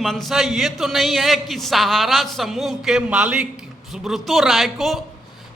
मंशा ये तो नहीं है कि सहारा समूह के मालिक सुब्रतो राय को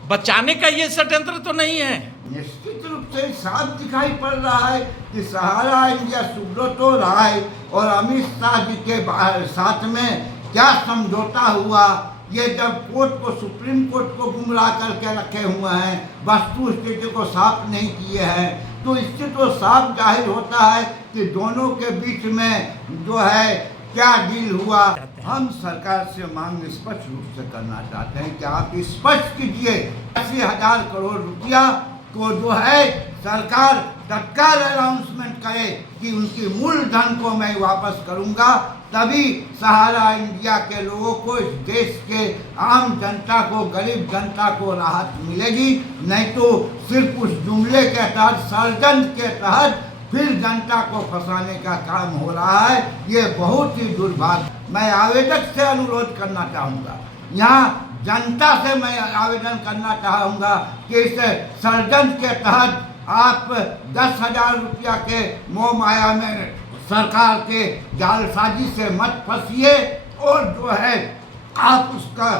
बचाने का ये षड्यंत्र तो नहीं है? निश्चित रूप से साफ दिखाई पड़ रहा है कि सहारा इंडिया सुब्रतो राय और अमित शाह जी के साथ में क्या समझौता हुआ। ये जब कोर्ट को, सुप्रीम कोर्ट को गुमराह करके रखे हुए हैं, वस्तु स्थिति को साफ नहीं किए हैं, तो इससे तो साफ जाहिर होता है कि दोनों के बीच में जो है क्या डील हुआ। हम सरकार से मांग स्पष्ट रूप से करना चाहते हैं कि आप स्पष्ट कीजिए 80,000 करोड़ रुपया को जो है सरकार तत्काल अनाउंसमेंट करे कि उनकी मूल धन को मैं वापस करूंगा, तभी सहारा इंडिया के लोगों को, इस देश के आम जनता को, गरीब जनता को राहत मिलेगी। नहीं तो सिर्फ उस जुमले के तहत, षड्यंत्र के तहत फिर जनता को फंसाने का काम हो रहा है। ये बहुत ही दुर्भाग्य। मैं आवेदक से अनुरोध करना चाहूँगा, यहाँ जनता से मैं आवेदन करना चाहूँगा कि इस षड्यंत्र के तहत आप 10,000 रुपया के मोह माया में सरकार के जालसाजी से मत फंसिए और जो है आप उसका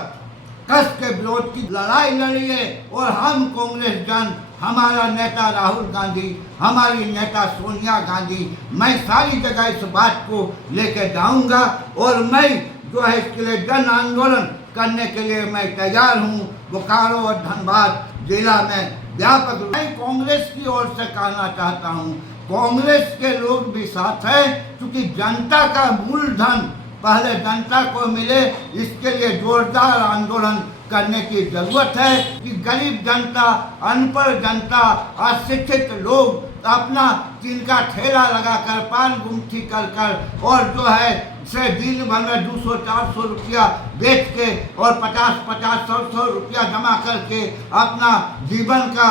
कस के विरोध की लड़ाई लड़िए। और हम कांग्रेस जन, हमारा नेता राहुल गांधी, हमारी नेता सोनिया गांधी, मैं सारी जगह इस बात को लेकर जाऊंगा और मैं जो है इसके लिए जन आंदोलन करने के लिए मैं तैयार हूँ। बोकारो और धनबाद जिला में व्यापक मैं कांग्रेस की ओर से कहना चाहता हूँ, कांग्रेस के लोग भी साथ हैं, क्योंकि जनता का मूलधन पहले जनता को मिले, इसके लिए जोरदार आंदोलन करने की जरूरत है कि गरीब जनता, अनपढ़ जनता, अशिक्षित लोग अपना जिनका ठेला लगाकर, पान गुमठी कर कर और जो है से दिन भर में 200-400 रुपया बेच के और 50-100 रुपया जमा करके अपना जीवन का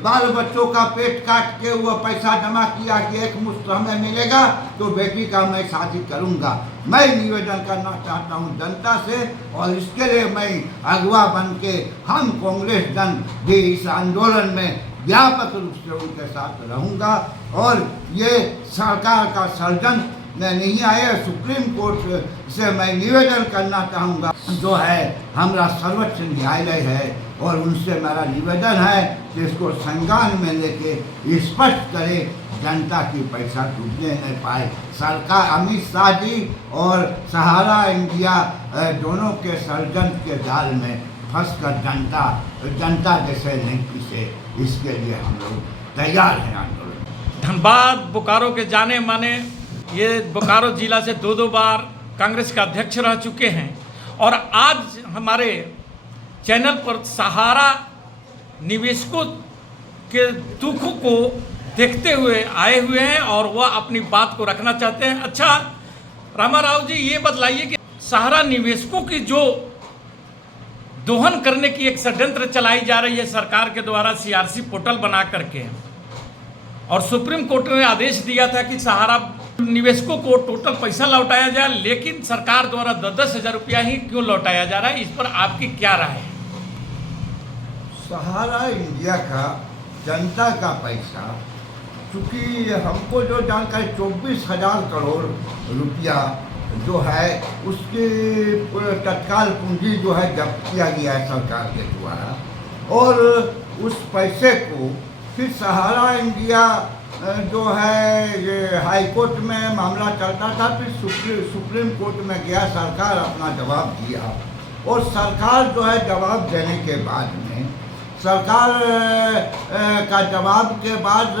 बाल बच्चों का पेट काट के वो पैसा जमा किया कि एक मुश्त हमें मिलेगा तो बेटी का मैं शादी करूंगा। मैं निवेदन करना चाहता हूं जनता से और इसके लिए मैं अगवा बन के हम कांग्रेस जन भी इस आंदोलन में व्यापक रूप से उनके साथ रहूंगा। और ये सरकार का षड्यंत्र में नहीं आए, सुप्रीम कोर्ट से मैं निवेदन करना चाहूँगा, जो है हमारा सर्वोच्च न्यायालय है और उनसे मेरा निवेदन है कि इसको संज्ञान में लेके स्पष्ट करे, जनता की पैसा डूबने नहीं पाए। सरकार, अमित शाह जी और सहारा इंडिया दोनों के षड्यंत्र के जाल में फंसकर जनता जैसे नहीं पीछे, इसके लिए हम लोग तैयार हैं आंदोलन। धनबाद बोकारो के जाने माने ये बोकारो जिला से 2 बार कांग्रेस का अध्यक्ष रह चुके हैं और आज हमारे चैनल पर सहारा निवेशकों के दुख को देखते हुए आए हुए हैं और वह अपनी बात को रखना चाहते हैं। अच्छा रामा राव जी, ये बतलाइए कि सहारा निवेशकों की जो दोहन करने की एक षड्यंत्र चलाई जा रही है सरकार के द्वारा CRC पोर्टल बना करके, और सुप्रीम कोर्ट ने आदेश दिया था कि सहारा निवेशकों को टोटल पैसा लौटाया जाए, लेकिन सरकार द्वारा 10,000 रुपया ही क्यों लौटाया जा रहा है, इस पर आपकी क्या राय है? सहारा इंडिया का जनता का पैसा, चूँकि हमको जो जानकारी 24,000 करोड़ रुपया जो है उसकी तत्काल पूंजी जो है जब्त किया गया है सरकार के द्वारा, और उस पैसे को फिर सहारा इंडिया जो है ये हाई कोर्ट में मामला चलता था, फिर सुप्रीम कोर्ट में गया, सरकार अपना जवाब दिया और सरकार जो है जवाब देने के बाद में, सरकार का जवाब के बाद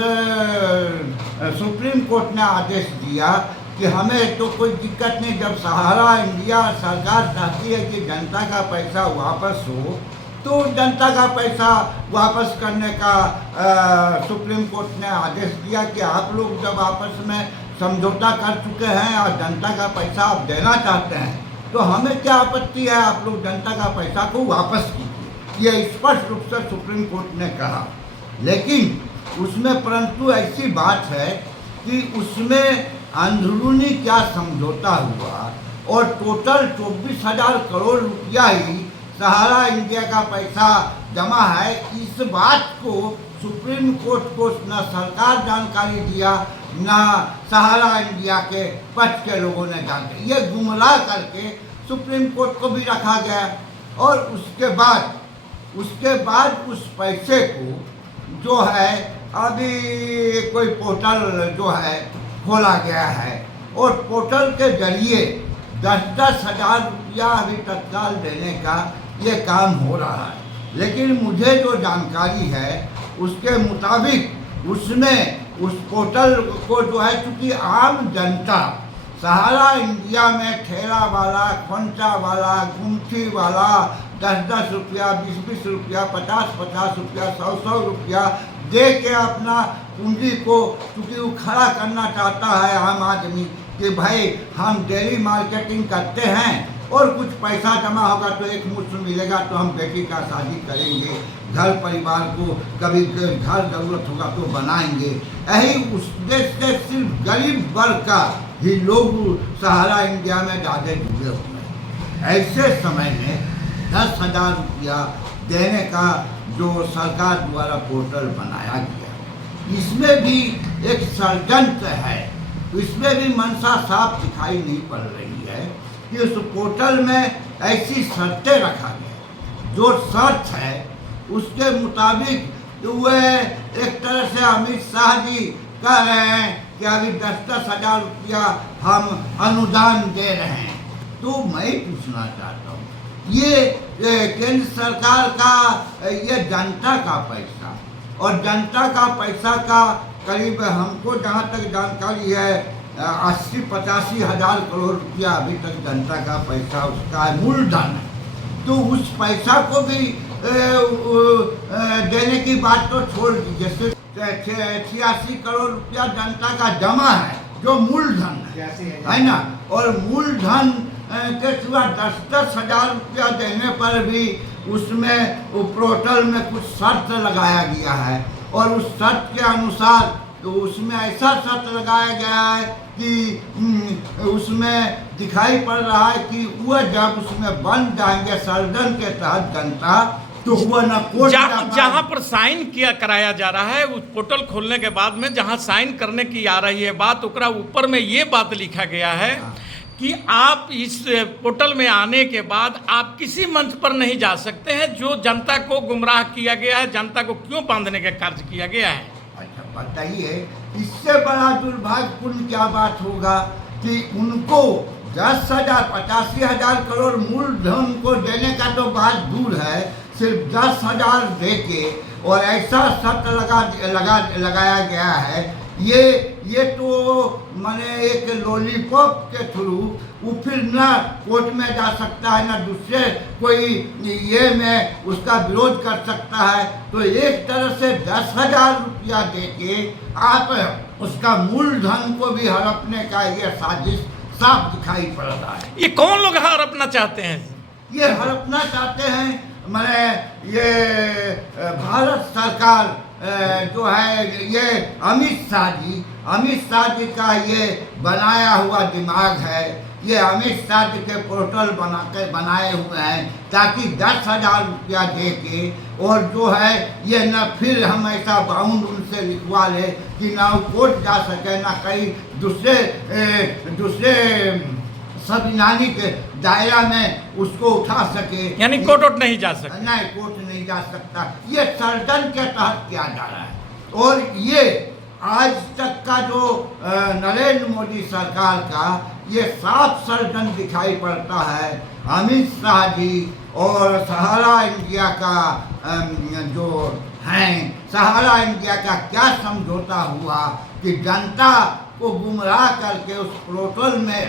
सुप्रीम कोर्ट ने आदेश दिया कि हमें तो कोई दिक्कत नहीं, जब सहारा इंडिया सरकार चाहती है कि जनता का पैसा वापस हो तो जनता का पैसा वापस करने का सुप्रीम कोर्ट ने आदेश दिया कि आप लोग जब आपस में समझौता कर चुके हैं और जनता का पैसा आप देना चाहते हैं तो हमें क्या आपत्ति है, आप लोग जनता का पैसा को वापस कीजिए। ये स्पष्ट रूप से सुप्रीम कोर्ट ने कहा, लेकिन उसमें परंतु ऐसी बात है कि उसमें अंदरूनी क्या समझौता हुआ और टोटल 24,000 करोड़ रुपया ही सहारा इंडिया का पैसा जमा है। इस बात को सुप्रीम कोर्ट को न सरकार जानकारी दिया ना सहारा इंडिया के पक्ष के लोगों ने जानते। ये गुमराह करके सुप्रीम कोर्ट को भी रखा गया और उसके बाद उस पैसे को जो है अभी कोई पोर्टल जो है खोला गया है और पोर्टल के जरिए 10-10 हज़ार रुपया अभी तत्काल देने का ये काम हो रहा है। लेकिन मुझे जो जानकारी है उसके मुताबिक उसमें उस पोर्टल को जो है चूँकि आम जनता सहारा इंडिया में ठेला वाला, खोंचा वाला, गुमठी वाला 10-10 रुपया, 20-20 रुपया, 50-50 रुपया, 100-100 रुपया दे के अपना पूंजी को चूँकि वो खड़ा करना चाहता है आम आदमी कि भाई हम डेली मार्केटिंग करते हैं और कुछ पैसा जमा होगा तो एक मुश्त मिलेगा तो हम बेटी का शादी करेंगे, घर परिवार को कभी घर ज़रूरत होगा तो बनाएंगे। यही उद्देश्य से सिर्फ गरीब वर्ग का ही लोग सहारा इंडिया में ज़्यादा जुड़े हुए हैं। ऐसे समय में 10,000 रुपया देने का जो सरकार द्वारा पोर्टल बनाया गया, इसमें भी एक षड्यंत्र है। इसमें भी मंशा साफ दिखाई नहीं पड़ रही है कि उस पोर्टल में ऐसी शर्तें रखा गया, जो शर्त है उसके मुताबिक वह एक तरह से अमित शाह जी कह रहे हैं कि अभी 10-10 हज़ार रुपया हम अनुदान दे रहे हैं। तो मैं पूछना चाहता हूँ, ये केंद्र सरकार का ये जनता का पैसा और जनता का पैसा का करीब हमको जहाँ तक जानकारी है 80-85 हज़ार करोड़ रुपया अभी तक जनता का पैसा उसका मूलधन है। तो उस पैसा को भी देने की बात तो छोड़ दीजिए। 86 करोड़ रुपया जनता का जमा है जो मूलधन है ना, और मूलधन के सिवा 10-10 हज़ार रुपया देने पर भी उसमें पोर्टल में कुछ शर्त लगाया गया है और उस शर्त के अनुसार तो उसमें ऐसा शर्त लगाया गया है कि उसमें दिखाई पड़ रहा है कि वह जब उसमें बन जाएंगे सर्जन के तहत जनता तो हुआ न कोर्ट जहाँ पर साइन किया कराया जा रहा है उस पोर्टल खोलने के बाद में जहाँ साइन करने की आ रही है बात, ओकरा ऊपर में ये बात लिखा गया है कि आप इस पोर्टल में आने के बाद आप किसी मंच पर नहीं जा सकते हैं जो जनता को गुमराह किया गया है, जनता को क्यों बांधने का कार्य किया गया है। अच्छा बताइए, इससे बड़ा दुर्भाग्यपूर्ण क्या बात होगा कि उनको 10,000 85 हज़ार करोड़ मूलधन को देने का तो बात दूर है, सिर्फ 10,000 दे के और ऐसा शर्त लगाया गया है। ये तो माने एक लॉलीपॉप के थ्रू वो फिर ना कोर्ट में जा सकता है ना दूसरे कोई ये में उसका विरोध कर सकता है। तो एक तरह से 10,000 रुपया दे के आप उसका मूलधन को भी हड़पने का ये साजिश साफ दिखाई पड़ रहा है। ये कौन लोग हड़पना चाहते हैं? ये हड़पना चाहते हैं मैंने ये भारत सरकार जो है ये अमित शाह जी का ये बनाया हुआ दिमाग है। ये अमित शाह जी के पोर्टल बनाए हुए हैं ताकि 10,000 रुपया दे के और जो है ये न फिर हम ऐसा बाउंड उनसे लिखवा ले कि ना वो कोर्ट जा सके ना कहीं दूसरे संविधानिक दायरा में उसको उठा सके, यानी कोर्ट नहीं जा सकता। नहीं, कोर्ट नहीं जा सकता। ये सर्जन के तहत किया जा रहा है और ये आज तक का जो नरेंद्र मोदी सरकार का ये साफ सर्जन दिखाई पड़ता है। अमित शाह जी और सहारा इंडिया का जो हैं, सहारा इंडिया का क्या समझौता हुआ कि जनता को गुमराह करके उस पोर्टल में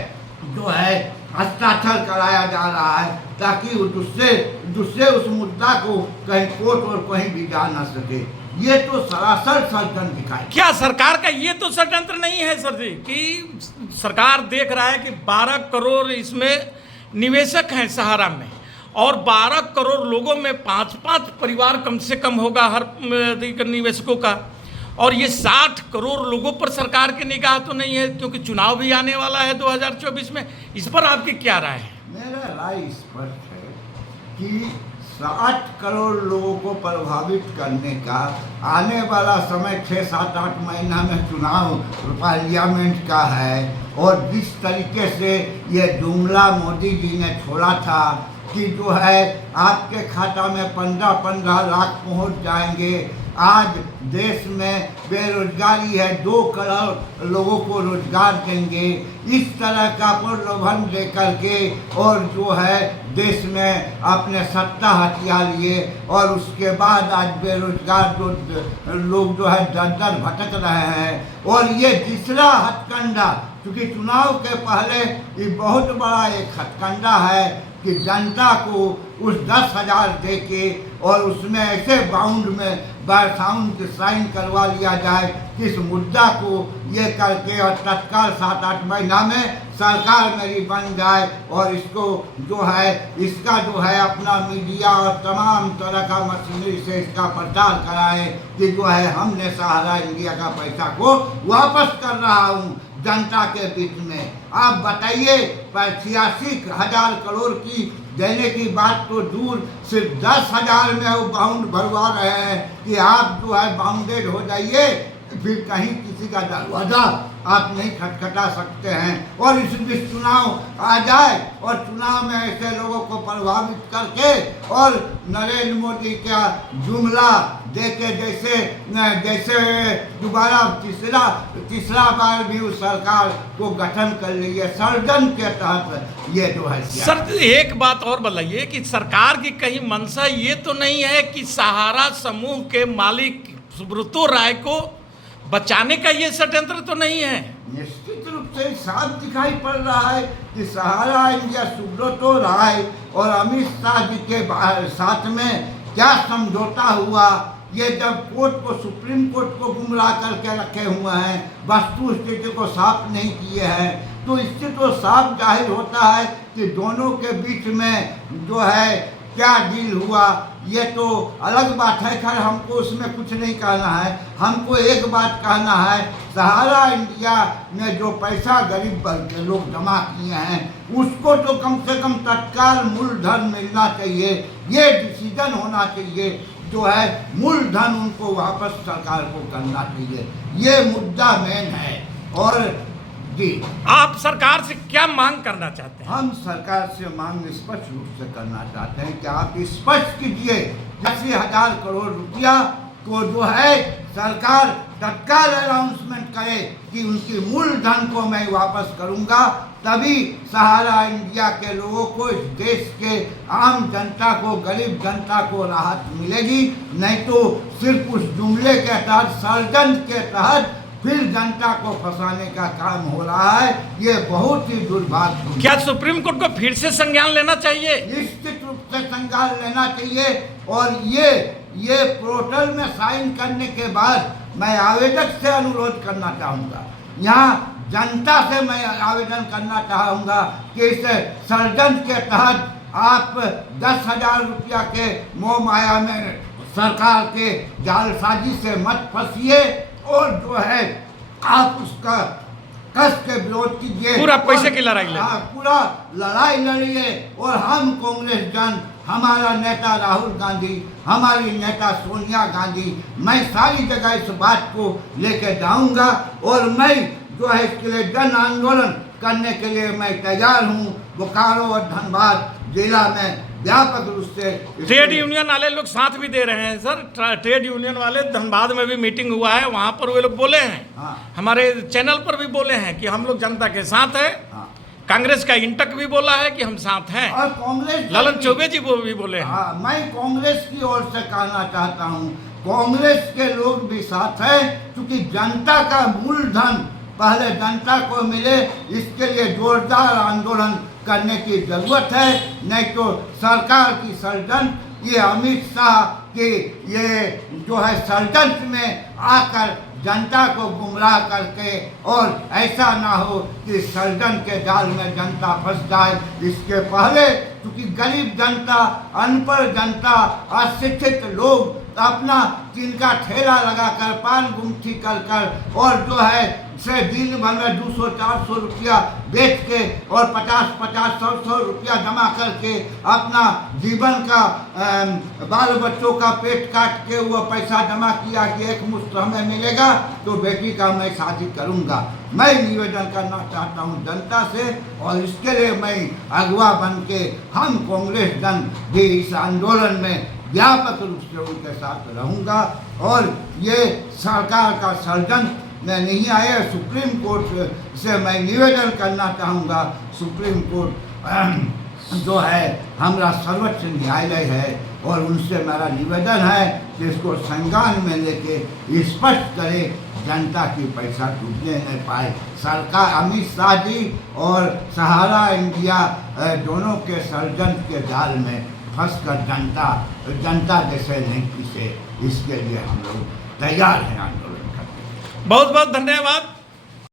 जो है हस्ताक्षर कराया जा रहा है ताकि वो दूसरे उस मुद्दा को कहीं कोर्ट और कहीं भी जा ना सके। ये तो सरासर षड्यंत्र दिखाई। क्या सरकार का ये तो षड्यंत्र नहीं है सर जी कि सरकार देख रहा है कि 12 करोड़ इसमें निवेशक हैं सहारा में और 12 करोड़ लोगों में 5-5 परिवार कम से कम होगा हर निवेशकों का, और ये 60 करोड़ लोगों पर सरकार की निगाह तो नहीं है क्योंकि चुनाव भी आने वाला है 2024 में। इस पर आपकी क्या राय है? मेरा राय स्पष्ट है कि 60 करोड़ लोगों को प्रभावित करने का आने वाला समय 6-7-8 महीना में चुनाव पार्लियामेंट का है, और जिस तरीके से ये जुमला मोदी जी ने छोड़ा था कि जो है आपके खाता में 15-15 लाख पहुंच जाएंगे, आज देश में बेरोजगारी है, 2 करोड़ लोगों को रोजगार देंगे, इस तरह का प्रलोभन दे करके और जो है देश में अपने सत्ता हथिया लिए, और उसके बाद आज बेरोजगार जो लोग जो है दर दर भटक रहे हैं। और ये तीसरा हथकंडा, क्योंकि चुनाव के पहले ये बहुत बड़ा एक हथकंडा है कि जनता को उस 10,000 दे के और उसमें ऐसे बाउंड में साउंड साइन करवा लिया जाए कि इस मुद्दा को ये करके और तत्काल 7-8 महीना में सरकार मेरी बन जाए, और इसको जो है इसका जो है अपना मीडिया और तमाम तरह का मशीनरी से इसका प्रचार कराए कि जो है हमने सहारा इंडिया का पैसा को वापस कर रहा हूँ जनता के बीच में। आप बताइए, 86,000 करोड़ की देने की बात तो दूर, सिर्फ 10,000 में वो बाउंड भरवा रहे हैं कि आप जो है बाउंडेड हो जाइए, फिर कहीं किसी का दरवाजा आप नहीं खटखटा सकते हैं। और इस बीच चुनाव आ जाए और चुनाव में ऐसे लोगों को प्रभावित करके और नरेंद्र मोदी का जुमला दे के जैसे दोबारा तीसरा बार भी उस सरकार को गठन कर ली है षड्यंत्र के तहत। ये जो है सर, एक बात और बताइए कि सरकार की कहीं मंशा ये तो नहीं है कि सहारा समूह के मालिक सुब्रतो राय को बचाने का ये षड्यंत्र तो नहीं है? निश्चित रूप से साफ दिखाई पड़ रहा है कि सहारा इंडिया सुब्रतो राय और अमित शाह जी के साथ में क्या समझौता हुआ, ये जब कोर्ट को, सुप्रीम कोर्ट को गुमराह करके रखे हुए हैं, वस्तु स्थिति को साफ नहीं किए हैं, तो इससे तो साफ जाहिर होता है कि दोनों के बीच में जो है क्या डील हुआ। ये तो अलग बात है, खैर हमको उसमें कुछ नहीं कहना है। हमको एक बात कहना है, सहारा इंडिया में जो पैसा गरीब वर्ग के लोग जमा किए हैं उसको तो कम से कम तत्काल मूलधन मिलना चाहिए। ये डिसीजन होना चाहिए जो है मूलधन उनको वापस सरकार को करना चाहिए, ये मुद्दा मेन है। और जी, आप सरकार से क्या मांग करना चाहते हैं? हम सरकार से मांग स्पष्ट रूप से करना चाहते हैं कि आप स्पष्ट कीजिए 80,000 करोड़ रुपया को जो है सरकार तत्काल अनाउंसमेंट करे कि उनकी मूलधन को मैं वापस करूंगा, तभी सहारा इंडिया के लोगों को, इस देश के आम जनता को, गरीब जनता को राहत मिलेगी। नहीं तो सिर्फ उस जुमले के तहत, षड्यंत्र के तहत फिर जनता को फंसाने का काम हो रहा है। ये बहुत ही दुर्भाग्य। क्या सुप्रीम कोर्ट को फिर से संज्ञान लेना चाहिए? निश्चित रूप से संज्ञान लेना चाहिए। और ये पोर्टल में साइन करने के बाद मैं आवेदक से अनुरोध करना चाहूँगा, यहाँ जनता से मैं आवेदन करना चाहूँगा कि इस षड्यंत्र के तहत आप 10,000 रुपया के मोह माया में सरकार के जालसाजी से मत फंसिए, और जो है आप उसका कस के विरोध कीजिए, पूरा पैसे की लड़ाई लड़िए। हाँ, पूरा लड़ाई लड़िए। और हम कांग्रेस जन, हमारा नेता राहुल गांधी, हमारी नेता सोनिया गांधी, मैं सारी जगह इस बात को लेके जाऊंगा, और मैं जो है इसके लिए जन आंदोलन करने के लिए मैं तैयार हूँ। बोकारो और धनबाद जिला में व्यापक रूप से ट्रेड यूनियन वाले लोग साथ भी दे रहे हैं सर। ट्रेड यूनियन वाले धनबाद में भी मीटिंग हुआ है, वहाँ पर वे लोग बोले हैं, हाँ, हमारे चैनल पर भी बोले हैं कि हम लोग जनता के साथ हैं। हाँ, कांग्रेस का इंटक भी बोला है कि हम साथ हैं, और कांग्रेस ललन चौबे जी वो भी बोले हैं। हाँ, मैं कांग्रेस की ओर से कहना चाहता हूँ, कांग्रेस के लोग भी साथ हैं, क्योंकि जनता का मूलधन पहले जनता को मिले, इसके लिए जोरदार आंदोलन करने की जरूरत है। नहीं तो सरकार की षड्यंत्र, ये अमित शाह की ये जो है षड्यंत्र में आकर जनता को गुमराह करके, और ऐसा ना हो कि षड्यंत्र के जाल में जनता फंस जाए। इसके पहले क्योंकि गरीब जनता, अनपढ़ जनता, अशिक्षित लोग अपना तिनका ठेला लगाकर पान गुमठी कर कर और जो है से दिन भर में 200-400 रुपया बेच के और 50-50, 100-100 रुपया जमा करके अपना जीवन का बाल बच्चों का पेट काट के वो पैसा जमा किया कि एक मुश्त हमें मिलेगा तो बेटी का मैं शादी करूंगा। मैं निवेदन करना चाहता हूं जनता से और इसके लिए मैं अगवा बन के हम कांग्रेस दल भी इस आंदोलन में व्यापक रूप से उनके साथ रहूंगा और ये सरकार का षड्यंत्र में नहीं आए। सुप्रीम कोर्ट से मैं निवेदन करना चाहूँगा, सुप्रीम कोर्ट जो है हमारा सर्वोच्च न्यायालय है और उनसे मेरा निवेदन है कि इसको संज्ञान में लेके स्पष्ट करे जनता की पैसा डूबने नहीं पाए। सरकार अमित शाह जी और सहारा इंडिया दोनों के षड्यंत्र के जाल में फंसकर जनता जैसे नहीं पिसे, इसके लिए हम लोग तैयार हैं आंदोलन करने। बहुत बहुत धन्यवाद।